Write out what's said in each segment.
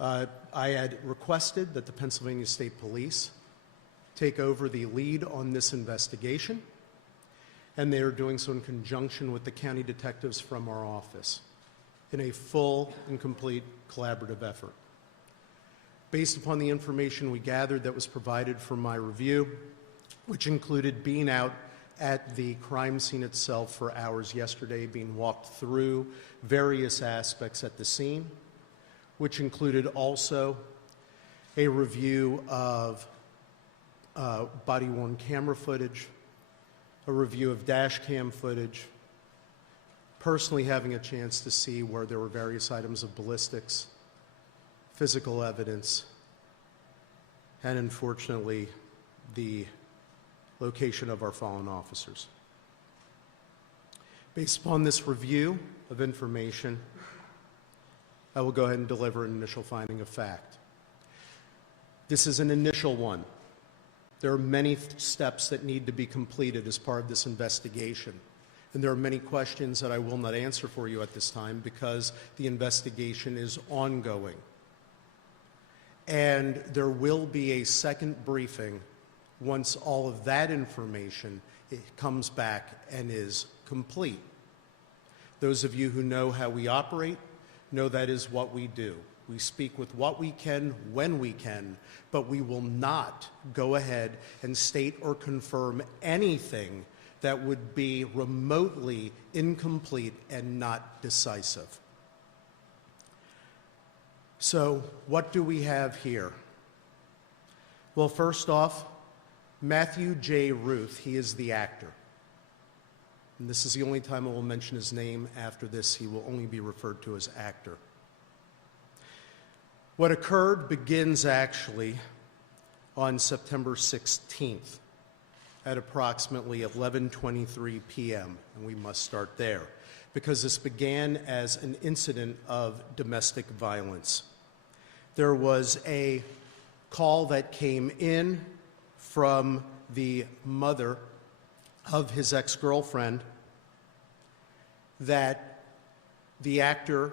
I had requested that the Pennsylvania State Police take over the lead on this investigation, and they are doing so in conjunction with the county detectives from our office in a full and complete collaborative effort. Based upon the information we gathered that was provided from my review, which included being out at the crime scene itself for hours yesterday, being walked through various aspects at the scene, which included also a review of body-worn camera footage, a review of dash cam footage, personally having a chance to see where there were various items of ballistics, physical evidence, and unfortunately, the location of our fallen officers. Based upon this review of information, I will go ahead and deliver an initial finding of fact. This is an initial one. There are many steps that need to be completed as part of this investigation. And there are many questions that I will not answer for you at this time because the investigation is ongoing. And there will be a second briefing once all of that information comes back and is complete. Those of you who know how we operate know that is what we do. We speak with what we can, when we can, but we will not go ahead and state or confirm anything that would be remotely incomplete and not decisive. So, what do we have here? Well, first off, Matthew J. Ruth, he is the actor. And this is the only time I will mention his name. After this, he will only be referred to as actor. What occurred begins actually on September 16th at approximately 11:23 p.m., and we must start there, because this began as an incident of domestic violence. There was a call that came in from the mother of his ex-girlfriend that the actor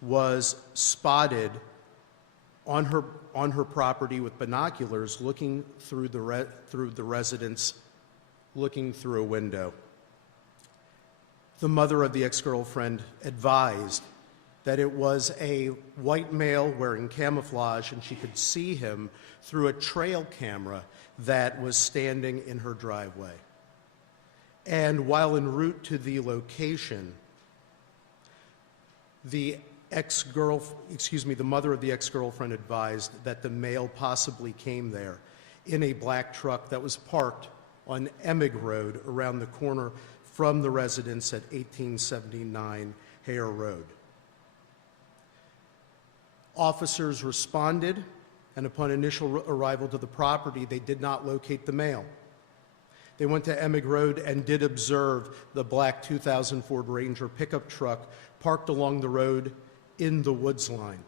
was spotted on her property with binoculars looking through the residence, looking through a window. The mother of the ex-girlfriend advised that it was a white male wearing camouflage, and she could see him through a trail camera that was standing in her driveway. And while en route to the location, the mother of the ex-girlfriend advised that the male possibly came there in a black truck that was parked on Emig Road around the corner from the residence at 1879 Hare Road. Officers responded, and upon initial arrival to the property, they did not locate the male. They went to Emig Road and did observe the black 2000 Ford Ranger pickup truck parked along the road in the woods line.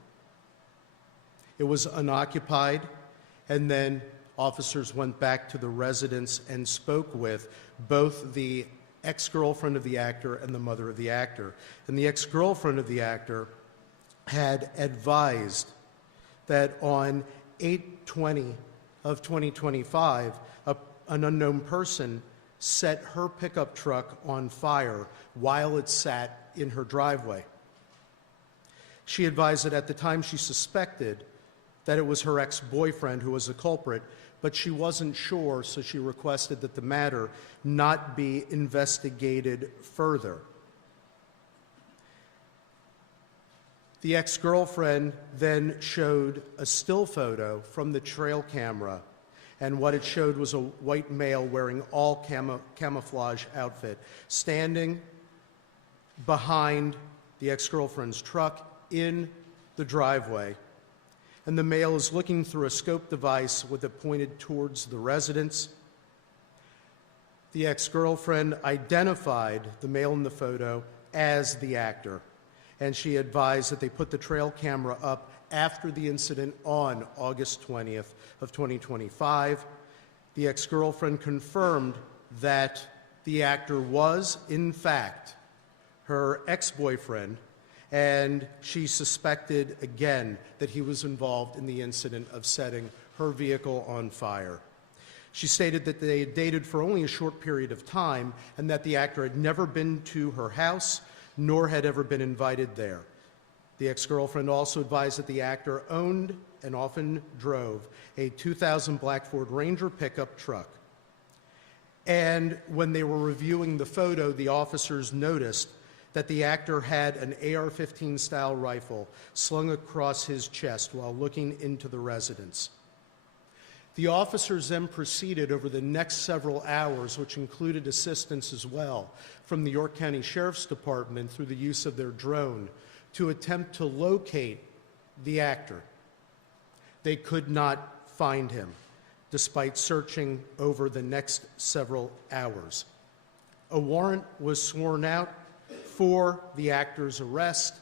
It was unoccupied, and then officers went back to the residence and spoke with both the ex-girlfriend of the actor and the mother of the actor. And the ex-girlfriend of the actor had advised that on 8/20 of 2025, an unknown person set her pickup truck on fire while it sat in her driveway. She advised that at the time she suspected that it was her ex-boyfriend who was the culprit, but she wasn't sure, so she requested that the matter not be investigated further. The ex-girlfriend then showed a still photo from the trail camera, and what it showed was a white male wearing all camouflage outfit, standing behind the ex-girlfriend's truck in the driveway. And the male is looking through a scope device with it pointed towards the residence. The ex-girlfriend identified the male in the photo as the actor, and she advised that they put the trail camera up after the incident on August 20th of 2025. The ex-girlfriend confirmed that the actor was, in fact, her ex-boyfriend, and she suspected again that he was involved in the incident of setting her vehicle on fire. She stated that they had dated for only a short period of time and that the actor had never been to her house nor had ever been invited there. The ex-girlfriend also advised that the actor owned and often drove a 2000 black Ford Ranger pickup truck. And when they were reviewing the photo, the officers noticed that the actor had an AR-15 style rifle slung across his chest while looking into the residence. The officers then proceeded over the next several hours, which included assistance as well from the York County Sheriff's Department through the use of their drone, to attempt to locate the actor. They could not find him, despite searching over the next several hours. A warrant was sworn out for the actor's arrest,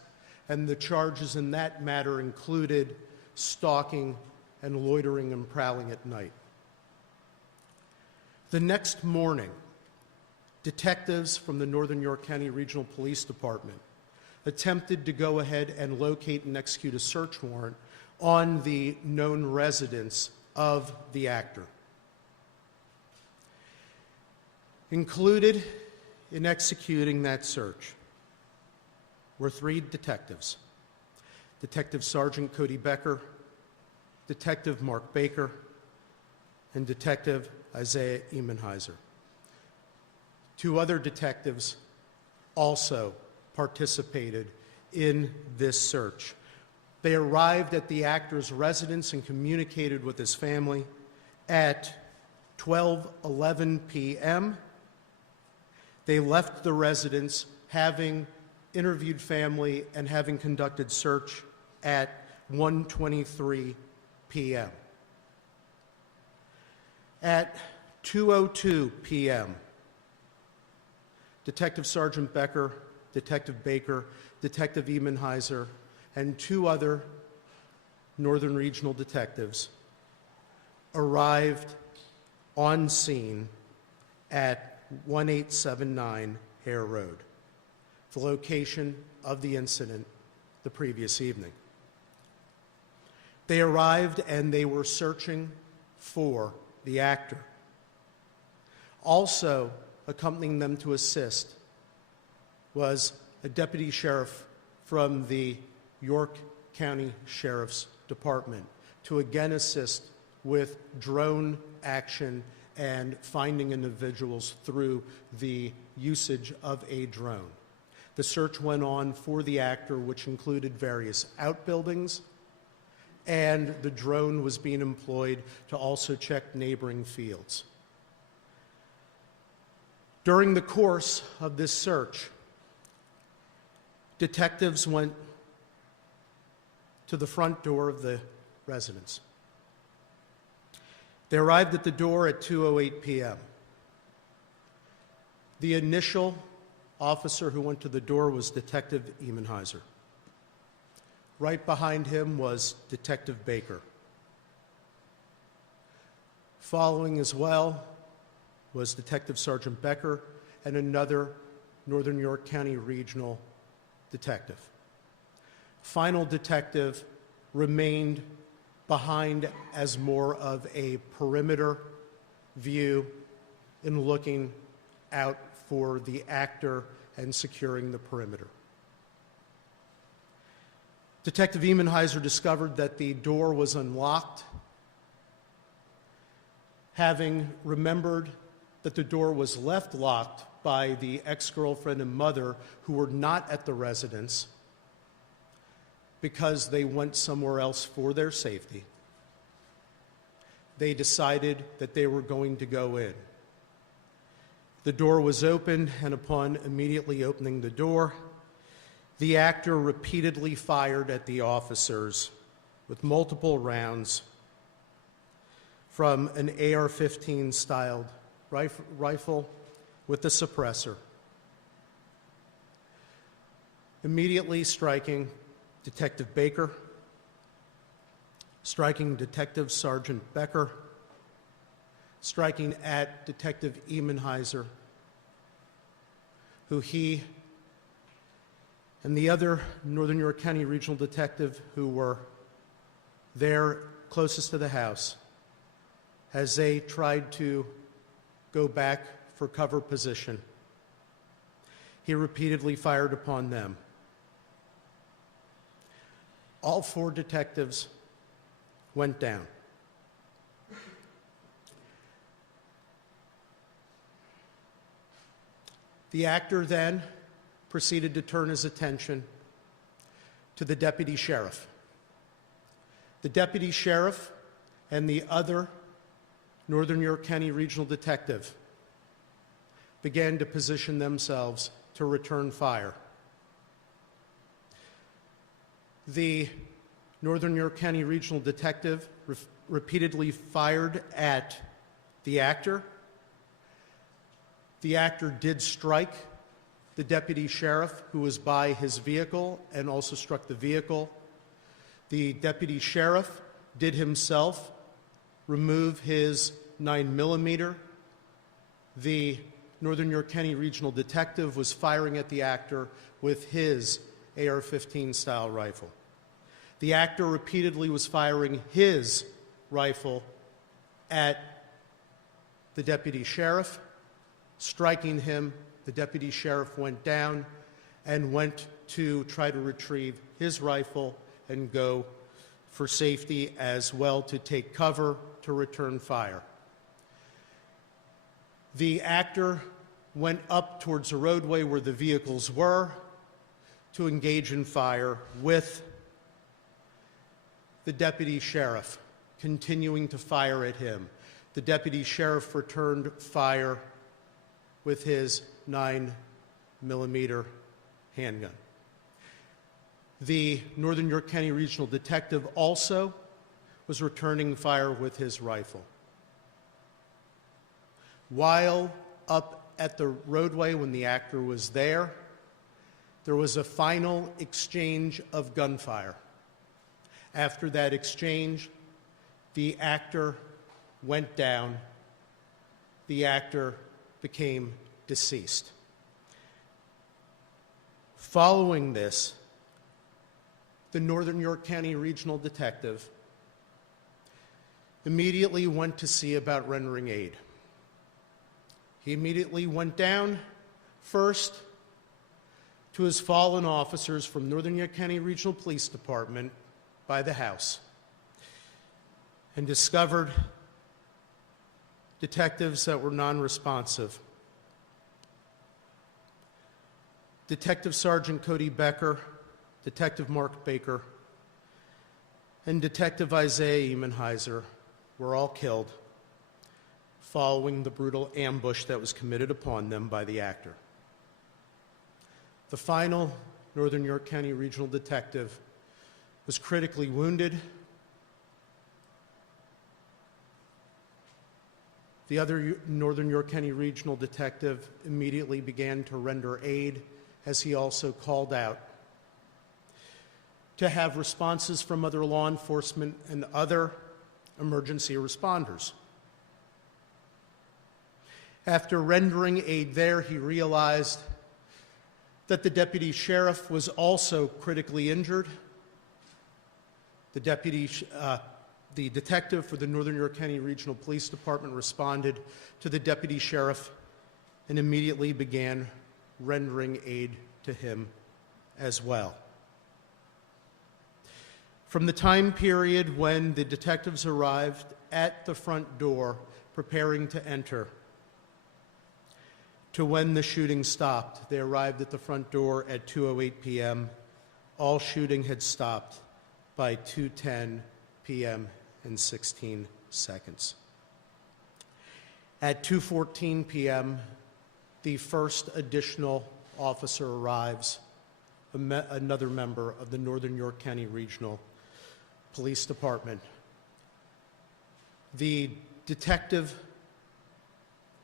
and the charges in that matter included stalking and loitering and prowling at night. The next morning, detectives from the Northern York County Regional Police Department attempted to go ahead and locate and execute a search warrant on the known residence of the actor. Included in executing that search were 3 detectives: Detective Sergeant Cody Becker, Detective Mark Baker, and Detective Isaiah Emenheiser. 2 other detectives also participated in this search. They arrived at the actor's residence and communicated with his family at 12:11 p.m. They left the residence, having interviewed family and having conducted search at 1:23 p.m. At 2:02 p.m., Detective Sergeant Becker, Detective Baker, Detective Emenheiser, and 2 other Northern Regional detectives arrived on scene at 1879 Hare Road, the location of the incident the previous evening. They arrived and they were searching for the actor. Also accompanying them to assist was a deputy sheriff from the York County Sheriff's Department to again assist with drone action and finding individuals through the usage of a drone. The search went on for the actor, which included various outbuildings, and the drone was being employed to also check neighboring fields. During the course of this search, detectives went to the front door of the residence. They arrived at the door at 2:08 p.m. The initial officer who went to the door was Detective Emenheiser. Right behind him was Detective Baker. Following as well was Detective Sergeant Becker and another Northern York County Regional detective. Final detective remained behind as more of a perimeter view in looking out for the actor and securing the perimeter. Detective Emenheiser discovered that the door was unlocked. Having remembered that the door was left locked by the ex-girlfriend and mother who were not at the residence because they went somewhere else for their safety, they decided that they were going to go in. The door was open, and upon immediately opening the door, the actor repeatedly fired at the officers with multiple rounds from an AR-15 styled rifle with a suppressor, immediately striking Detective Baker, striking Detective Sergeant Becker, striking at Detective Emenheiser, who he and the other Northern York County Regional Detective who were there closest to the house, as they tried to go back for cover position, he repeatedly fired upon them. All 4 detectives went down. The actor then proceeded to turn his attention to the deputy sheriff. The deputy sheriff and the other Northern York County Regional Detective began to position themselves to return fire. The Northern York County Regional Detective repeatedly fired at the actor. The actor did strike the deputy sheriff, who was by his vehicle, and also struck the vehicle. The deputy sheriff did himself remove his 9mm. The Northern York County Regional Detective was firing at the actor with his AR-15 style rifle. The actor repeatedly was firing his rifle at the deputy sheriff, striking him. The deputy sheriff went down and went to try to retrieve his rifle and go for safety, as well to take cover to return fire. The actor went up towards the roadway where the vehicles were to engage in fire with the deputy sheriff, continuing to fire at him. The deputy sheriff returned fire with his 9mm handgun. The Northern York County Regional Detective also was returning fire with his rifle. While up at the roadway when the actor was there was a final exchange of gunfire. After that exchange, the actor went down. The actor became deceased. Following this, the Northern York County Regional Detective immediately went to see about rendering aid. He immediately went down first to his fallen officers from Northern York County Regional Police Department by the house and discovered detectives that were non-responsive. Detective Sergeant Cody Becker, Detective Mark Baker, and Detective Isaiah Emenheiser were all killed following the brutal ambush that was committed upon them by the actor. The final Northern York County Regional Detective was critically wounded. The other Northern York County Regional Detective immediately began to render aid, as he also called out to have responses from other law enforcement and other emergency responders. After rendering aid there, he realized that the deputy sheriff was also critically injured. The detective for the Northern York County Regional Police Department responded to the deputy sheriff and immediately began rendering aid to him as well. From the time period when the detectives arrived at the front door preparing to enter to when the shooting stopped, they arrived at the front door at 2:08 p.m. All shooting had stopped by 2:10 p.m. and 16 seconds. At 2:14 p.m., the first additional officer arrives, another member of the Northern York County Regional Police Department. The detective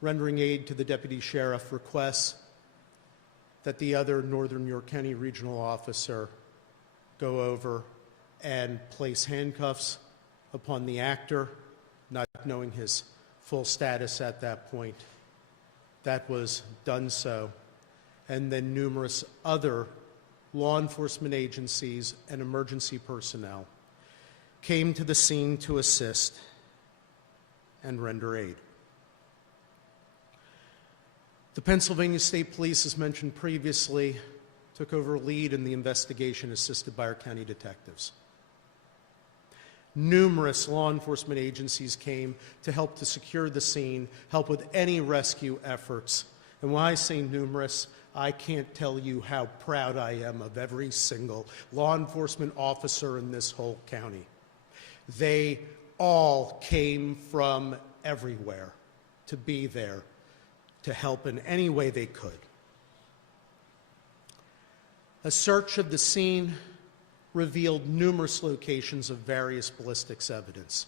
rendering aid to the deputy sheriff requests that the other Northern York County Regional officer go over and place handcuffs upon the actor, not knowing his full status at that point. That was done so. And then numerous other law enforcement agencies, and emergency personnel came to the scene to assist and render aid. The Pennsylvania State Police, as mentioned previously, took over lead in the investigation assisted by our county detectives. Numerous law enforcement agencies came to help to secure the scene, help with any rescue efforts. And when I say numerous, I can't tell you how proud I am of every single law enforcement officer in this whole county. They all came from everywhere to be there to help in any way they could. A search of the scene revealed numerous locations of various ballistics evidence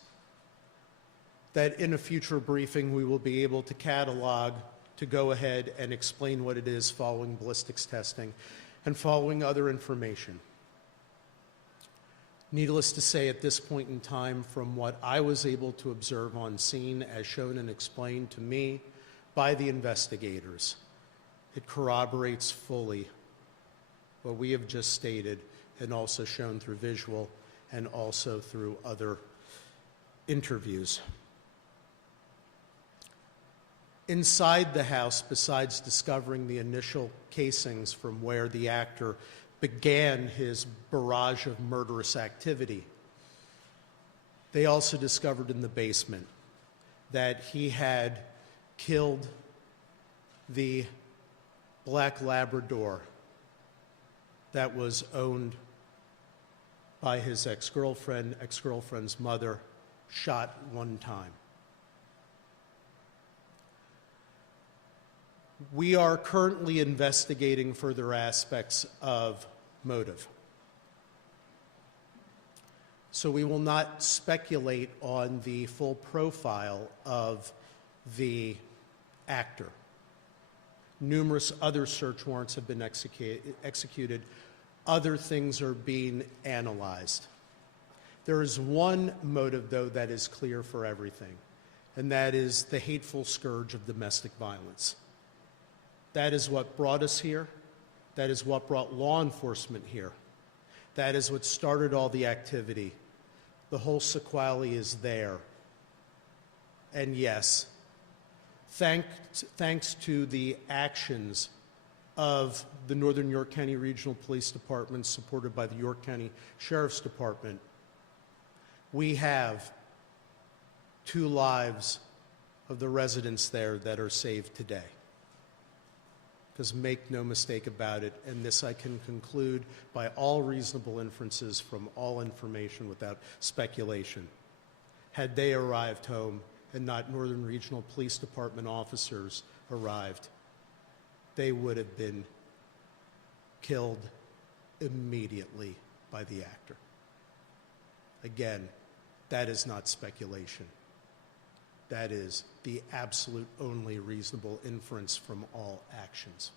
that in a future briefing we will be able to catalog to go ahead and explain what it is following ballistics testing and following other information. Needless to say, at this point in time, from what I was able to observe on scene as shown and explained to me by the investigators, it corroborates fully what we have just stated and also shown through visual and also through other interviews. Inside the house, besides discovering the initial casings from where the actor began his barrage of murderous activity, they also discovered in the basement that he had killed the black Labrador that was owned by his ex-girlfriend's mother, shot one time. We are currently investigating further aspects of motive. So we will not speculate on the full profile of the actor. Numerous other search warrants have been executed. Other things are being analyzed. There is one motive, though, that is clear for everything, and that is the hateful scourge of domestic violence. That is what brought us here. That is what brought law enforcement here. That is what started all the activity. The whole sequelae is there. And yes, thanks to the actions of the Northern York County Regional Police Department, supported by the York County Sheriff's Department, we have 2 lives of the residents there that are saved today. Because make no mistake about it, and this I can conclude by all reasonable inferences from all information without speculation. Had they arrived home and not Northern Regional Police Department officers arrived, they would have been killed immediately by the actor. Again, that is not speculation. That is the absolute only reasonable inference from all actions.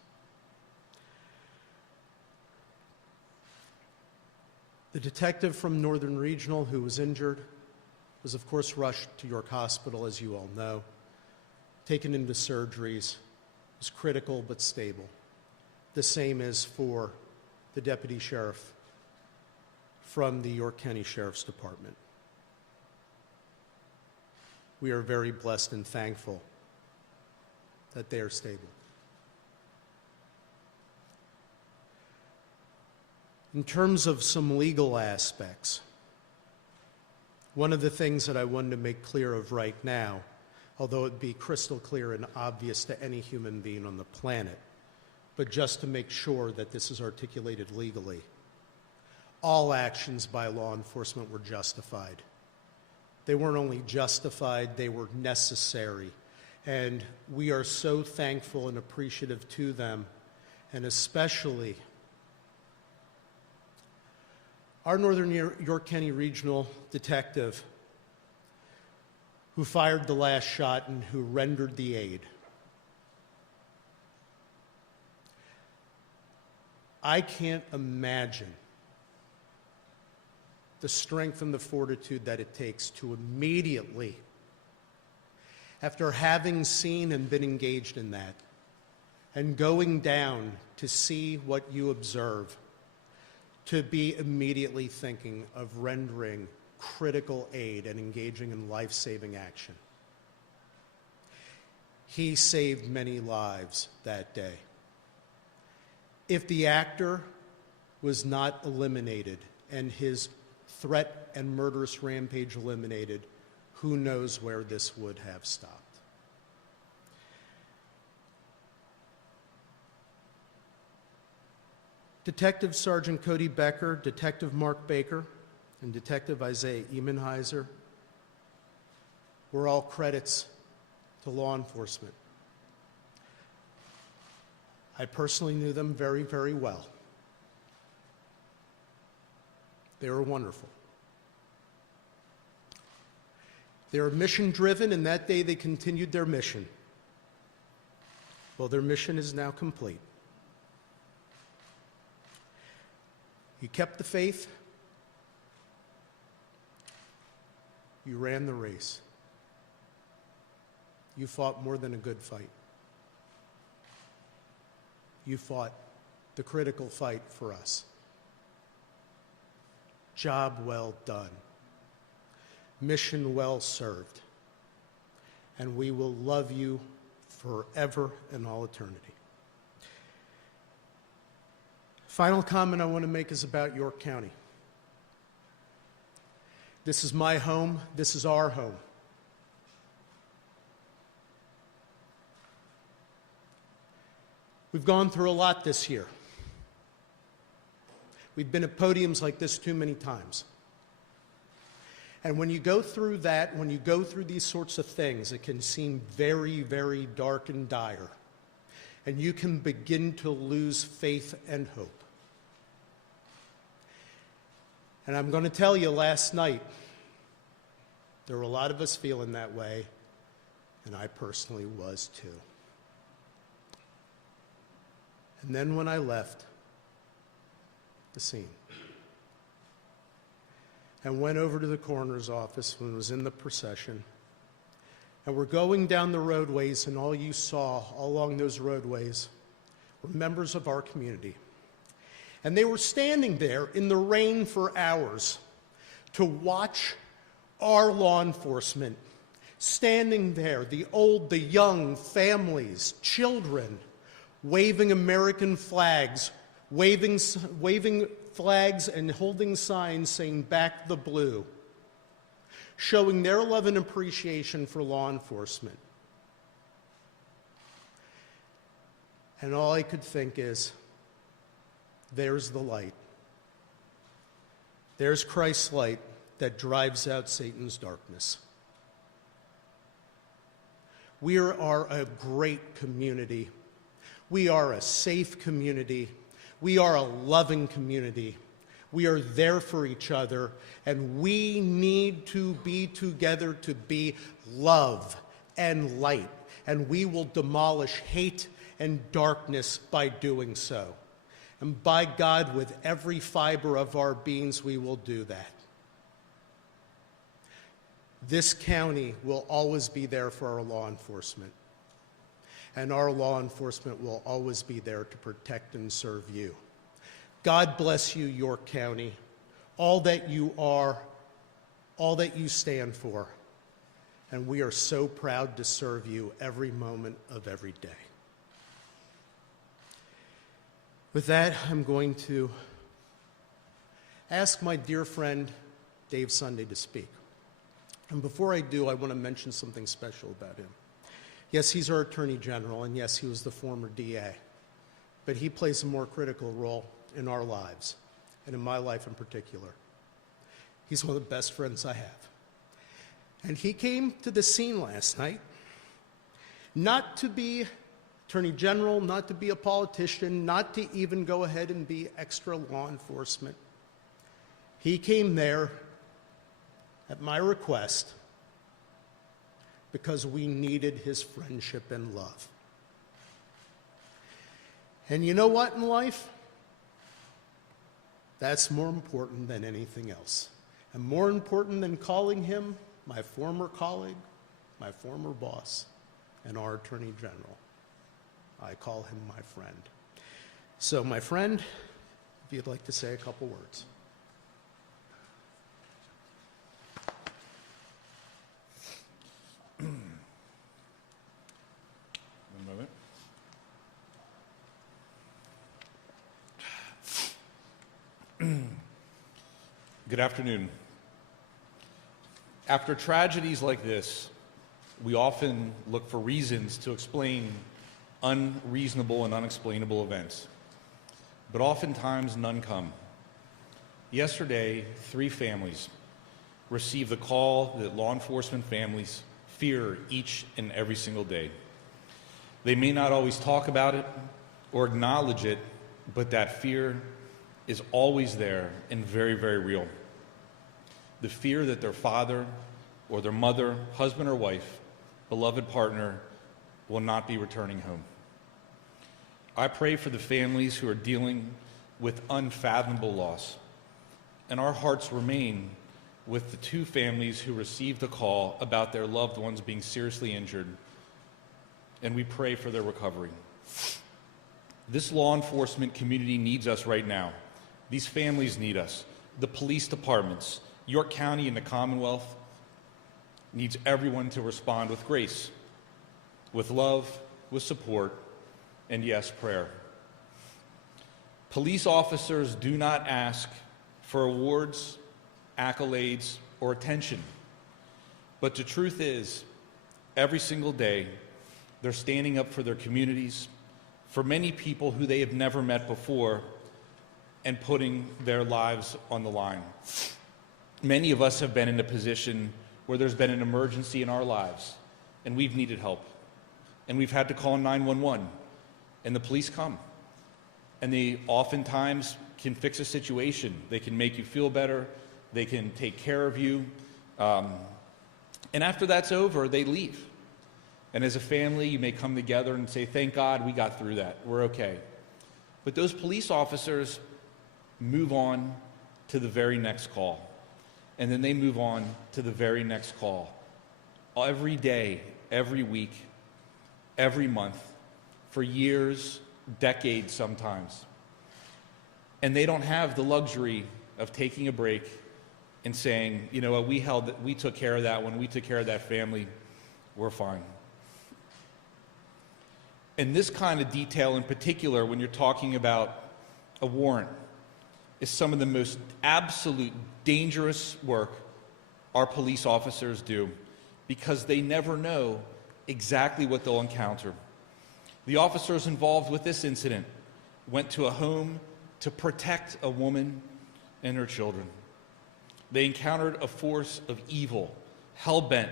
The detective from Northern Regional who was injured was, of course, rushed to York Hospital, as you all know, taken into surgeries, was critical but stable. The same is for the deputy sheriff from the York County Sheriff's Department. We are very blessed and thankful that they are stable. In terms of some legal aspects, one of the things that I wanted to make clear of right now, although it be crystal clear and obvious to any human being on the planet, but just to make sure that this is articulated legally, all actions by law enforcement were justified. They weren't only justified, they were necessary. And we are so thankful and appreciative to them, and especially our Northern York County Regional Detective who fired the last shot and who rendered the aid. I can't imagine the strength and the fortitude that it takes to immediately, after having seen and been engaged in that, and going down to see what you observe, to be immediately thinking of rendering critical aid and engaging in life-saving action. He saved many lives that day. If the actor was not eliminated and his threat and murderous rampage eliminated, who knows where this would have stopped. Detective Sergeant Cody Becker, Detective Mark Baker, and Detective Isaiah Emenheiser were all credits to law enforcement. I personally knew them very, very well. They were wonderful. They were mission-driven, and that day they continued their mission. Well, their mission is now complete. You kept the faith. You ran the race. You fought more than a good fight. You fought the critical fight for us. Job well done. Mission well served. And we will love you forever and all eternity. Final comment I want to make is about York County. This is my home. This is our home. We've gone through a lot this year. We've been at podiums like this too many times. And when you go through that, when you go through these sorts of things, it can seem very, very dark and dire. And you can begin to lose faith and hope. And I'm going to tell you, last night, there were a lot of us feeling that way, and I personally was too. And then when I left the scene and went over to the coroner's office when I was in the procession, and we're going down the roadways, and all you saw all along those roadways were members of our community. And they were standing there in the rain for hours to watch our law enforcement standing there, the old, the young, families, children, waving American flags, waving flags and holding signs saying, "Back the blue," showing their love and appreciation for law enforcement. And all I could think is, there's the light. There's Christ's light that drives out Satan's darkness. We are a great community. We are a safe community. We are a loving community. We are there for each other, and we need to be together to be love and light, and we will demolish hate and darkness by doing so. And by God, with every fiber of our beings, we will do that. This county will always be there for our law enforcement. And our law enforcement will always be there to protect and serve you. God bless you, York County, all that you are, all that you stand for. And we are so proud to serve you every moment of every day. With that, I'm going to ask my dear friend Dave Sunday to speak. And before I do, I want to mention something special about him. Yes, he's our Attorney General, and yes, he was the former DA. But he plays a more critical role in our lives, and in my life in particular. He's one of the best friends I have. And he came to the scene last night, not to be Attorney General, not to be a politician, not to even go ahead and be extra law enforcement. He came there at my request because we needed his friendship and love. And you know what in life? That's more important than anything else. And more important than calling him my former colleague, my former boss, and our Attorney General. I call him my friend. So, my friend, if if you'd like to say a couple words. One moment. Good afternoon. After tragedies like this, we often look for reasons to explain unreasonable and unexplainable events. But oftentimes, none come. Yesterday, 3 families received the call that law enforcement families fear each and every single day. They may not always talk about it or acknowledge it, but that fear is always there and very, very real. The fear that their father or their mother, husband or wife, beloved partner will not be returning home. I pray for the families who are dealing with unfathomable loss, and our hearts remain with the 2 families who received a call about their loved ones being seriously injured, and we pray for their recovery. This law enforcement community needs us right now. These families need us. The police departments, York County and the Commonwealth needs everyone to respond with grace, with love, with support, and yes, prayer. Police officers do not ask for awards, accolades, or attention. But the truth is, every single day, they're standing up for their communities, for many people who they have never met before, and putting their lives on the line. Many of us have been in a position where there's been an emergency in our lives, and we've needed help. And we've had to call 911, and the police come. And they oftentimes can fix a situation. They can make you feel better. They can take care of you. And after that's over, they leave. And as a family, you may come together and say, thank God we got through that. We're okay. But those police officers move on to the very next call. And then they move on to the very next call. Every day, every week, every month, for years, decades sometimes. And they don't have the luxury of taking a break and saying, you know what, we took care of that one, we took care of that family, we're fine. And this kind of detail in particular, when you're talking about a warrant, is some of the most absolute dangerous work our police officers do, because they never know exactly what they'll encounter. The officers involved with this incident went to a home to protect a woman and her children. They encountered a force of evil, hell-bent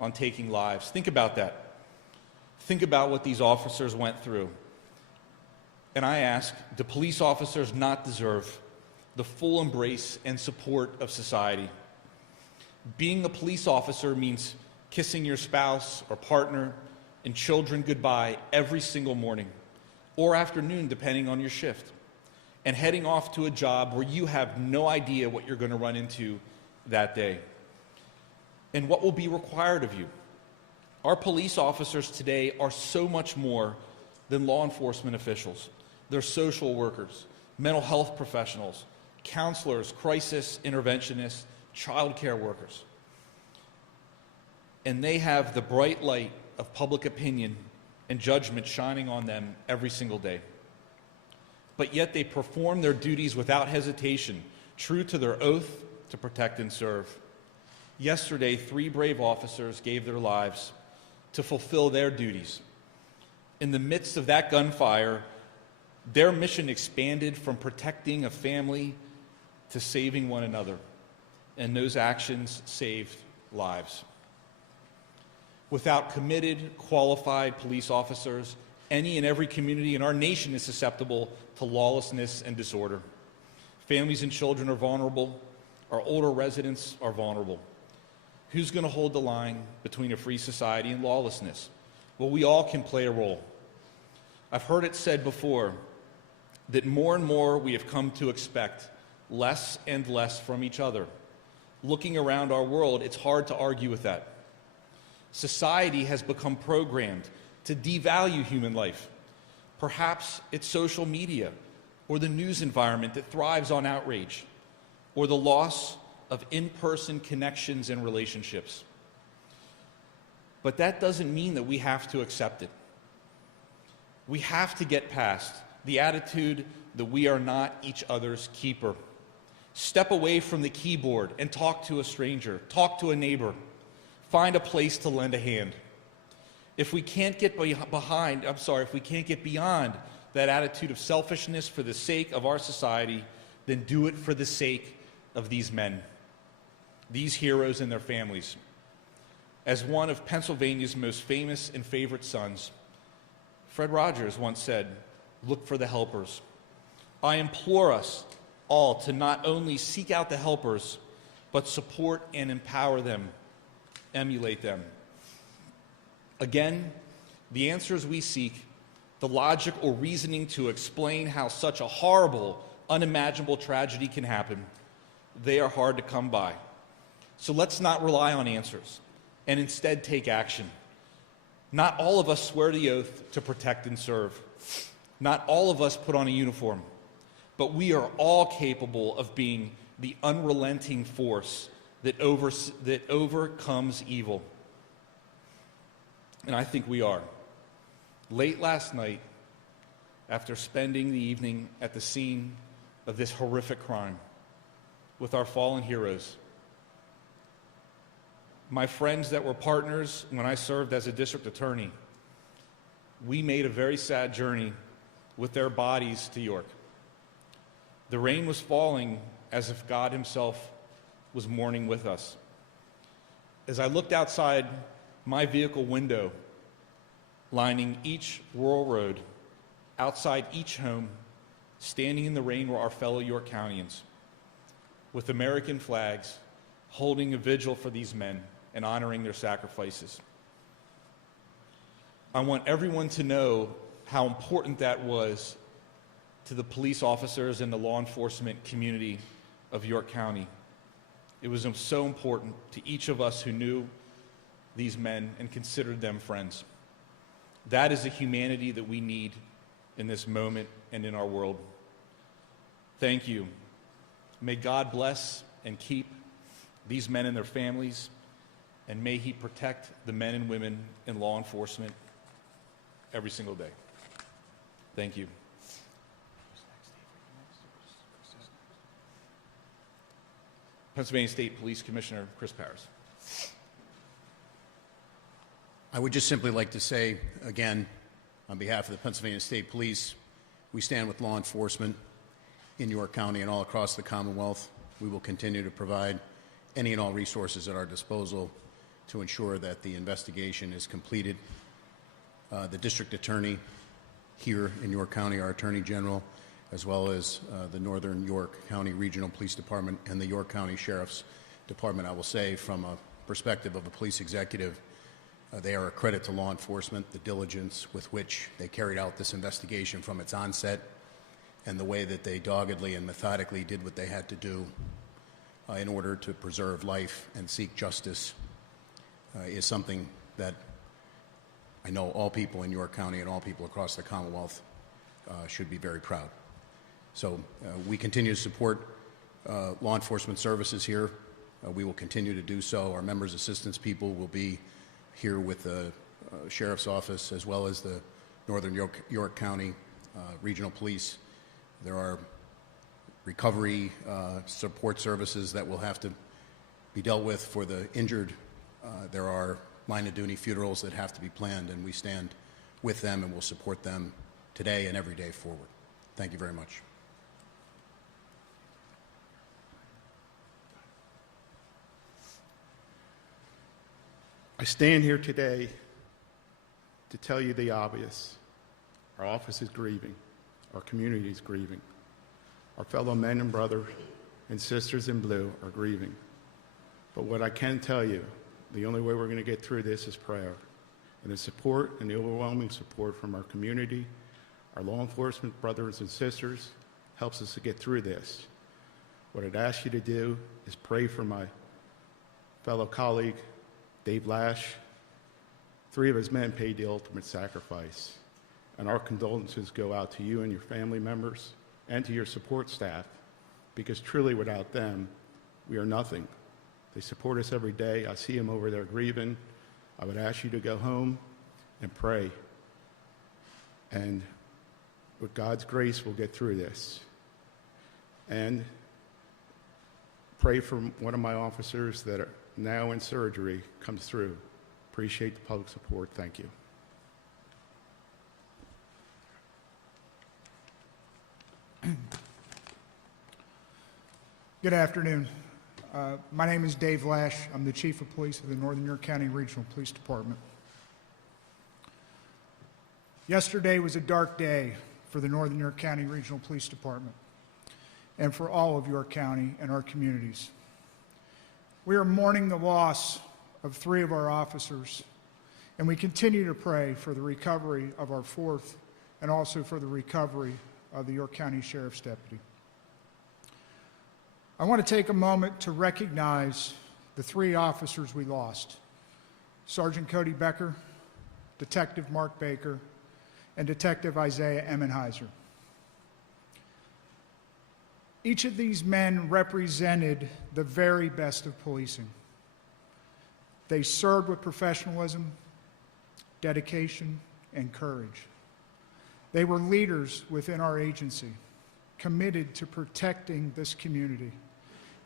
on taking lives. Think about that. Think about what these officers went through. And I ask, do police officers not deserve the full embrace and support of society? Being a police officer means kissing your spouse or partner and children goodbye every single morning or afternoon, depending on your shift, and heading off to a job where you have no idea what you're going to run into that day and what will be required of you. Our police officers today are so much more than law enforcement officials. They're social workers, mental health professionals, counselors, crisis interventionists, child care workers. And they have the bright light of public opinion and judgment shining on them every single day. But yet they perform their duties without hesitation, true to their oath to protect and serve. Yesterday, 3 brave officers gave their lives to fulfill their duties. In the midst of that gunfire, their mission expanded from protecting a family to saving one another, and those actions saved lives. Without committed, qualified police officers, any and every community in our nation is susceptible to lawlessness and disorder. Families and children are vulnerable. Our older residents are vulnerable. Who's going to hold the line between a free society and lawlessness? Well, we all can play a role. I've heard it said before that more and more we have come to expect less and less from each other. Looking around our world, it's hard to argue with that. Society has become programmed to devalue human life. Perhaps it's social media or the news environment that thrives on outrage, or the loss of in-person connections and relationships. But that doesn't mean that we have to accept it. We have to get past the attitude that we are not each other's keeper. Step away from the keyboard and talk to a stranger, talk to a neighbor, find a place to lend a hand. If we can't get beyond that attitude of selfishness for the sake of our society, then do it for the sake of these men, these heroes and their families. As one of Pennsylvania's most famous and favorite sons, Fred Rogers once said, "Look for the helpers." I implore us all to not only seek out the helpers, but support and empower them, emulate them. Again, the answers we seek, the logic or reasoning to explain how such a horrible, unimaginable tragedy can happen, they are hard to come by. So let's not rely on answers, and instead take action. Not all of us swear the oath to protect and serve. Not all of us put on a uniform, but we are all capable of being the unrelenting force that overcomes evil. And I think we are. Late last night, after spending the evening at the scene of this horrific crime with our fallen heroes, my friends that were partners when I served as a district attorney, we made a very sad journey with their bodies to York. The rain was falling as if God himself was mourning with us. As I looked outside my vehicle window, lining each rural road, outside each home, standing in the rain were our fellow York Countyans, with American flags, holding a vigil for these men and honoring their sacrifices. I want everyone to know how important that was to the police officers and the law enforcement community of York County. It was so important to each of us who knew these men and considered them friends. That is the humanity that we need in this moment and in our world. Thank you. May God bless and keep these men and their families, and may he protect the men and women in law enforcement every single day. Thank you. Pennsylvania State Police Commissioner Chris Parris. I would just simply like to say, again, on behalf of the Pennsylvania State Police, we stand with law enforcement in York County and all across the Commonwealth. We will continue to provide any and all resources at our disposal to ensure that the investigation is completed. The district attorney here in York County, our attorney general, as well as the Northern York County Regional Police Department and the York County Sheriff's Department, I will say from a perspective of a police executive, they are a credit to law enforcement, the diligence with which they carried out this investigation from its onset, and the way that they doggedly and methodically did what they had to do in order to preserve life and seek justice is something that I know all people in York County and all people across the Commonwealth should be very proud. So we continue to support law enforcement services here. We will continue to do so. Our members' assistance people will be here with the Sheriff's Office as well as the Northern York County Regional Police. There are recovery support services that will have to be dealt with for the injured. There are line-of-duty funerals that have to be planned, and we stand with them and will support them today and every day forward. Thank you very much. I stand here today to tell you the obvious. Our office is grieving. Our community is grieving. Our fellow men and brothers and sisters in blue are grieving. But what I can tell you, the only way we're going to get through this is prayer. And the support and the overwhelming support from our community, our law enforcement brothers and sisters, helps us to get through this. What I'd ask you to do is pray for my fellow colleague, Dave Lash. 3 of his men paid the ultimate sacrifice. And our condolences go out to you and your family members and to your support staff, because truly without them, we are nothing. They support us every day. I see them over there grieving. I would ask you to go home and pray. And with God's grace, we'll get through this. And pray for one of my officers that are now in surgery comes through. Appreciate the public support. Thank you. Good afternoon. My name is Dave Lash. I'm the Chief of Police of the Northern York County Regional Police Department. Yesterday was a dark day for the Northern York County Regional Police Department and for all of York County and our communities. We are mourning the loss of 3 of our officers, and we continue to pray for the recovery of our 4th and also for the recovery of the York County Sheriff's Deputy. I want to take a moment to recognize the 3 officers we lost: Sergeant Cody Becker, Detective Mark Baker, and Detective Isaiah Emmenheiser. Each of these men represented the very best of policing. They served with professionalism, dedication, and courage. They were leaders within our agency, committed to protecting this community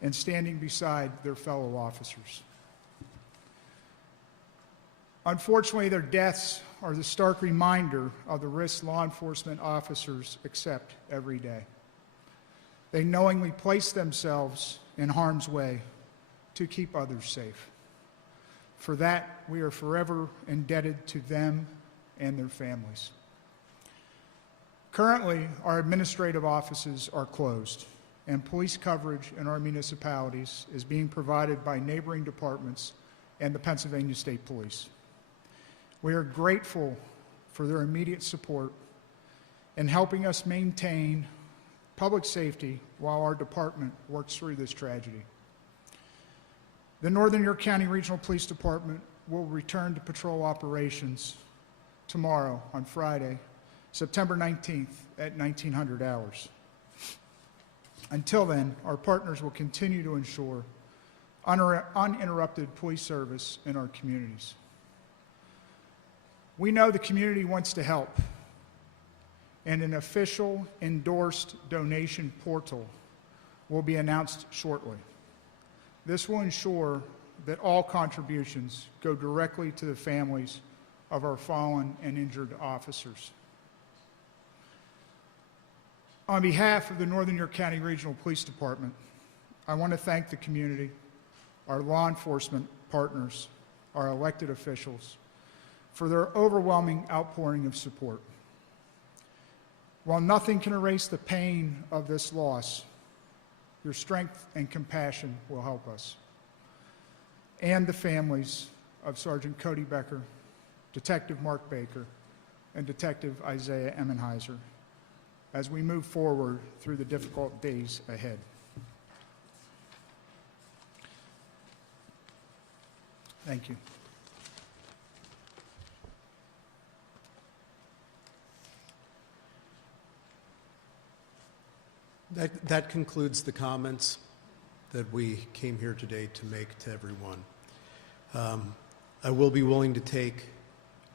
and standing beside their fellow officers. Unfortunately, their deaths are the stark reminder of the risks law enforcement officers accept every day. They knowingly place themselves in harm's way to keep others safe. For that, we are forever indebted to them and their families. Currently, our administrative offices are closed, and police coverage in our municipalities is being provided by neighboring departments and the Pennsylvania State Police. We are grateful for their immediate support in helping us maintain public safety while our department works through this tragedy. The Northern York County Regional Police Department will return to patrol operations tomorrow on Friday, September 19th at 1900 hours. Until then, our partners will continue to ensure uninterrupted police service in our communities. We know the community wants to help, and an official endorsed donation portal will be announced shortly. This will ensure that all contributions go directly to the families of our fallen and injured officers. On behalf of the Northern York County Regional Police Department, I want to thank the community, our law enforcement partners, our elected officials, for their overwhelming outpouring of support. While nothing can erase the pain of this loss, your strength and compassion will help us and the families of Sergeant Cody Becker, Detective Mark Baker, and Detective Isaiah Emmenheiser as we move forward through the difficult days ahead. Thank you. That concludes the comments that we came here today to make to everyone. I will be willing to take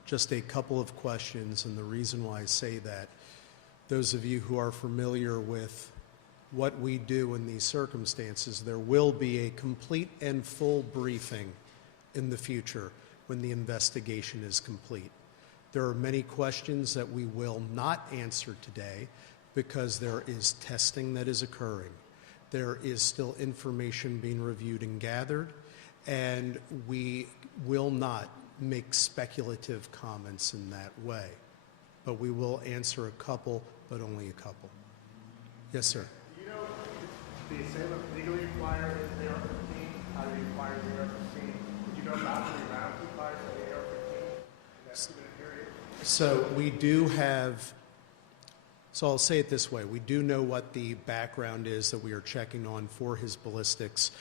just a couple of questions, and the reason why I say that, those of you who are familiar with what we do in these circumstances, there will be a complete and full briefing in the future when the investigation is complete. There are many questions that we will not answer today because there is testing that is occurring. There is still information being reviewed and gathered, and we will not make speculative comments in that way. But we will answer a couple, but only a couple. Yes, sir. Do you know if the assailant legally acquired his AR-15? How did he acquire the AR-15? Did you know about how many rounds he fired for the AR-15 in that 2-minute period? So we do have, so I'll say it this way, we do know what the background is that we are checking on for his ballistics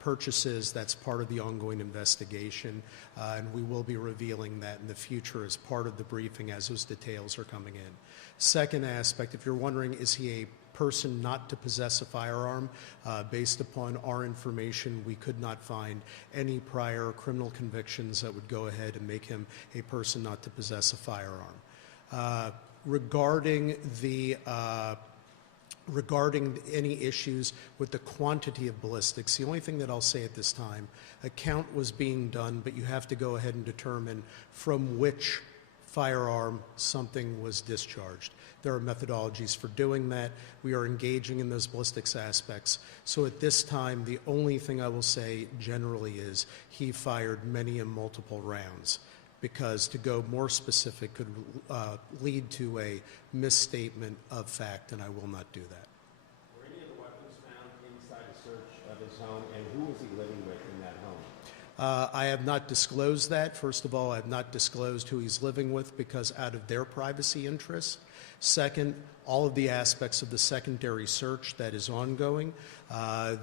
purchases. That's part of the ongoing investigation, and we will be revealing that in the future as part of the briefing as those details are coming in. Second aspect, if you're wondering, is he a person not to possess a firearm. Based upon our information, we could not find any prior criminal convictions that would go ahead and make him a person not to possess a firearm. Regarding any issues with the quantity of ballistics, the only thing that I'll say at this time, a count was being done, but you have to go ahead and determine from which firearm something was discharged. There are methodologies for doing that. We are engaging in those ballistics aspects. So at this time, the only thing I will say generally is he fired many and multiple rounds, because to go more specific could lead to a misstatement of fact, and I will not do that. Were any of the weapons found inside a search of his home, and who was he living with in that home? I have not disclosed that. First of all, I have not disclosed who he's living with because out of their privacy interests. Second, all of the aspects of the secondary search that is ongoing,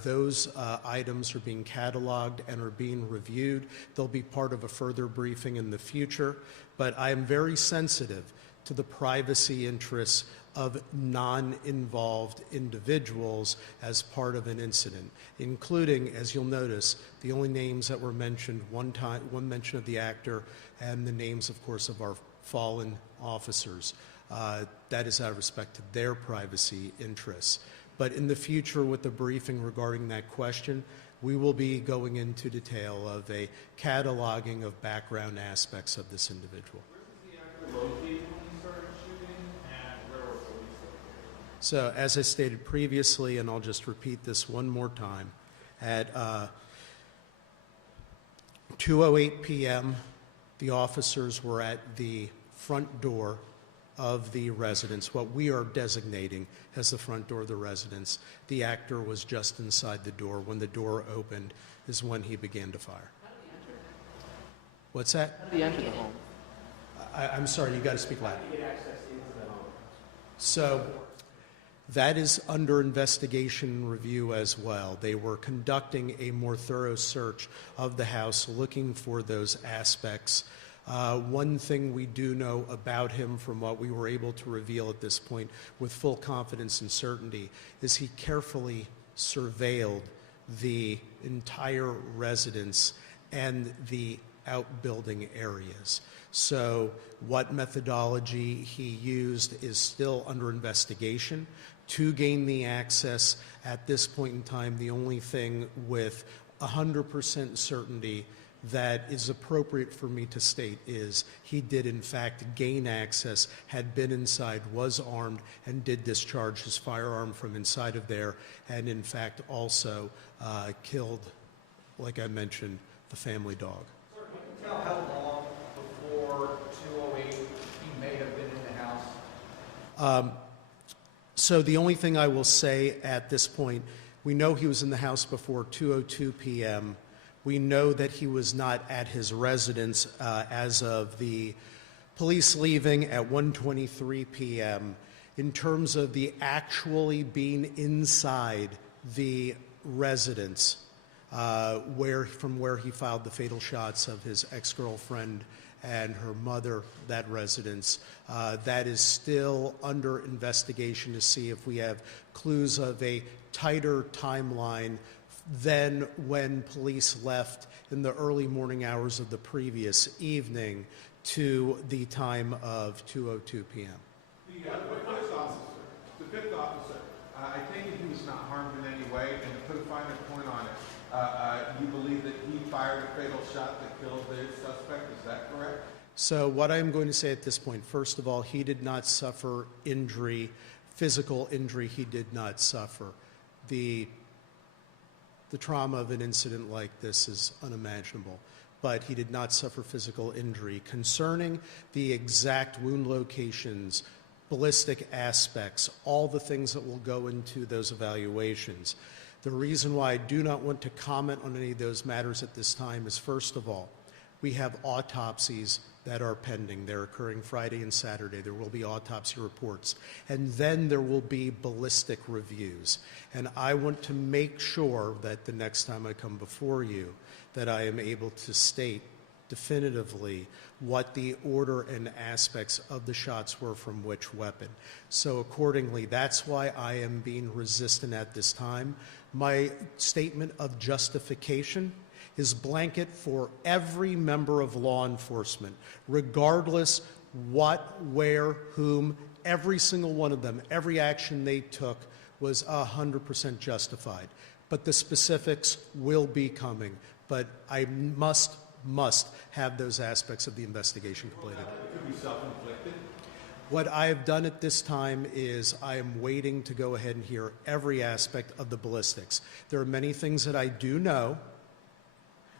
those items are being cataloged and are being reviewed. They'll be part of a further briefing in the future, but I am very sensitive to the privacy interests of non-involved individuals as part of an incident, including, as you'll notice, the only names that were mentioned, one mention of the actor, and the names, of course, of our fallen officers. That is out of respect to their privacy interests. But in the future, with the briefing regarding that question, we will be going into detail of a cataloging of background aspects of this individual. Where was the actor located when he started shooting, and where were police located? So, as I stated previously, and I'll just repeat this one more time, at 2:08 p.m., the officers were at the front door of the residence, what we are designating as the front door of the residence. The actor was just inside the door. When the door opened is when he began to fire. How did he enter? What's that? How did he enter the home? I'm sorry, you got to speak loud. How did he get access into the home? So that is under investigation and review as well. They were conducting a more thorough search of the house, looking for those aspects. One thing we do know about him from what we were able to reveal at this point with full confidence and certainty is he carefully surveilled the entire residence and the outbuilding areas. So what methodology he used is still under investigation. To gain the access at this point in time, the only thing with 100% certainty that is appropriate for me to state is he did in fact gain access, had been inside, was armed, and did discharge his firearm from inside of there, and in fact also killed, like I mentioned, the family dog. Sir, can you tell how long before 2:08 he may have been in the house? So the only thing I will say at this point, we know he was in the house before 2:02 p.m. We know that he was not at his residence as of the police leaving at 1:23 p.m. In terms of the actually being inside the residence, from where he filed the fatal shots of his ex-girlfriend and her mother, that residence, that is still under investigation to see if we have clues of a tighter timeline than when police left in the early morning hours of the previous evening to the time of 2:02 p.m. The fifth officer, I take it he was not harmed in any way, and to put a finer point on it, you believe that he fired a fatal shot that killed the suspect, is that correct? So what I'm going to say at this point, first of all, he did not suffer injury, physical injury he did not suffer. The trauma of an incident like this is unimaginable, but he did not suffer physical injury. Concerning the exact wound locations, ballistic aspects, all the things that will go into those evaluations, the reason why I do not want to comment on any of those matters at this time is, first of all, we have autopsies that are pending. They're occurring Friday and Saturday. There will be autopsy reports. And then there will be ballistic reviews. And I want to make sure that the next time I come before you that I am able to state definitively what the order and aspects of the shots were from which weapon. So accordingly, that's why I am being resistant at this time. My statement of justification is blanket for every member of law enforcement, regardless what, where, whom, every single one of them, every action they took was 100% justified. But the specifics will be coming. But I must have those aspects of the investigation completed. It could be self-inflicted. What I have done at this time is I am waiting to go ahead and hear every aspect of the ballistics. There are many things that I do know.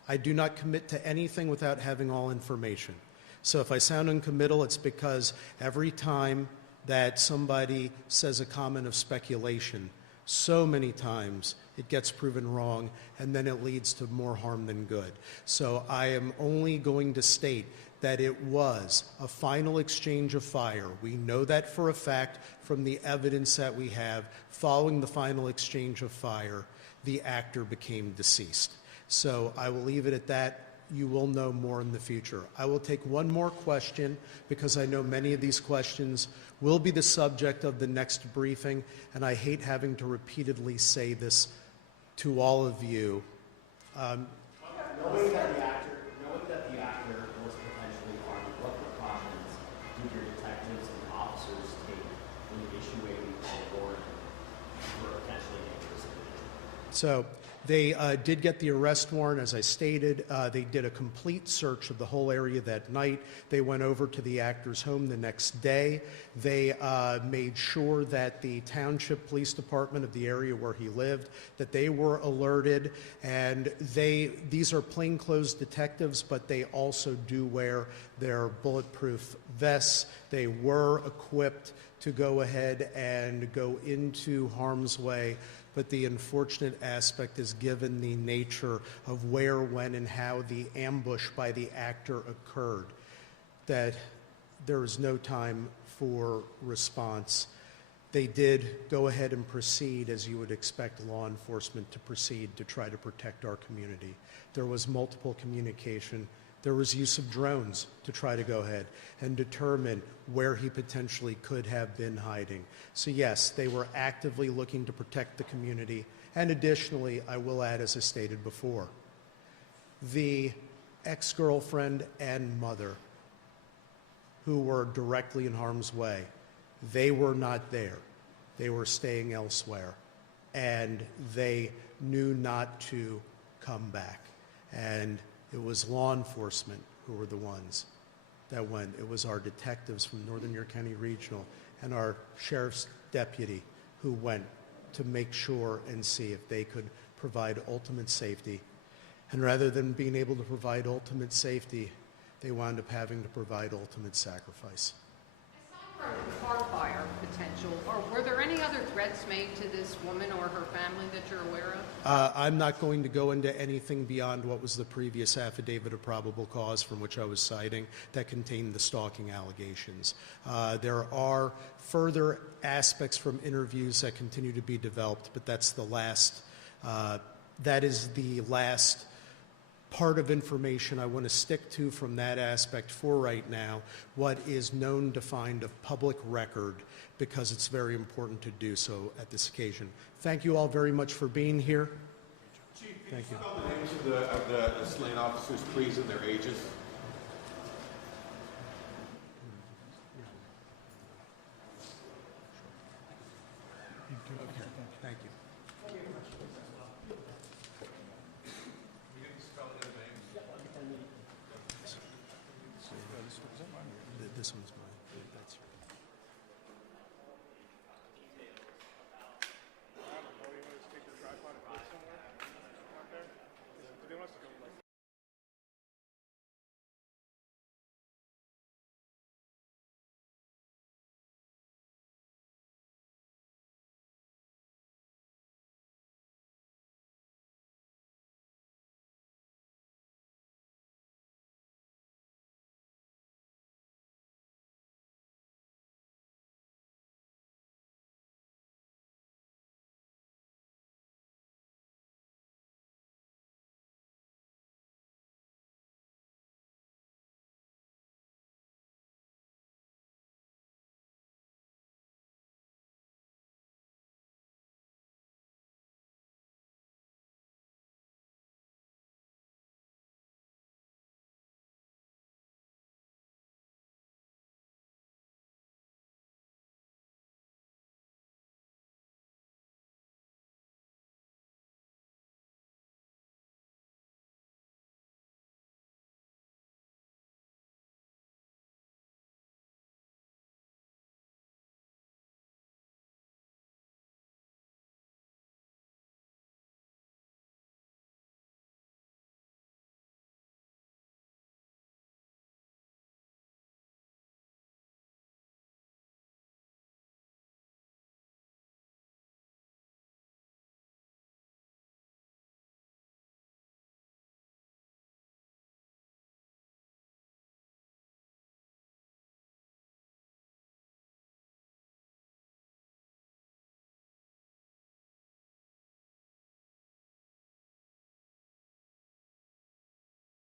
I do not commit to anything without having all information. So if I sound uncommittal, it's because every time that somebody says a comment of speculation, so many times it gets proven wrong, and then it leads to more harm than good. So I am only going to state that it was a final exchange of fire. We know that for a fact from the evidence that we have. Following the final exchange of fire, the actor became deceased. So I will leave it at that. You will know more in the future. I will take one more question because I know many of these questions will be the subject of the next briefing, and I hate having to repeatedly say this to all of you. Knowing that the actor was potentially armed, what precautions did your detectives and officers take in issuing a warrant for a potentially dangerous individual? So they did get the arrest warrant, as I stated. They did a complete search of the whole area that night. They went over to the actor's home the next day. They made sure that the township police department of the area where he lived, that they were alerted. And these are plainclothes detectives, but they also do wear their bulletproof vests. They were equipped to go ahead and go into harm's way. But the unfortunate aspect is, given the nature of where, when, and how the ambush by the actor occurred, that there was no time for response. They did go ahead and proceed as you would expect law enforcement to proceed to try to protect our community. There was multiple communication. There was use of drones to try to go ahead and determine where he potentially could have been hiding. So yes, they were actively looking to protect the community. And additionally, I will add, as I stated before, the ex-girlfriend and mother who were directly in harm's way, they were not there. They were staying elsewhere. And they knew not to come back. And it was law enforcement who were the ones that went. It was our detectives from Northern York County Regional and our sheriff's deputy who went to make sure and see if they could provide ultimate safety. And rather than being able to provide ultimate safety, they wound up having to provide ultimate sacrifice. Aside from car fire potential, were there any other threats made to this woman or her family that you're aware of? I'm not going to go into anything beyond what was the previous affidavit of probable cause from which I was citing that contained the stalking allegations. There are further aspects from interviews that continue to be developed, but that's the last, that is the last part of information I want to stick to from that aspect for right now, what is known, defined of public record, because it's very important to do so at this occasion. Thank you all very much for being here. Chief, can you spell the names of the slain officers, please, and their ages?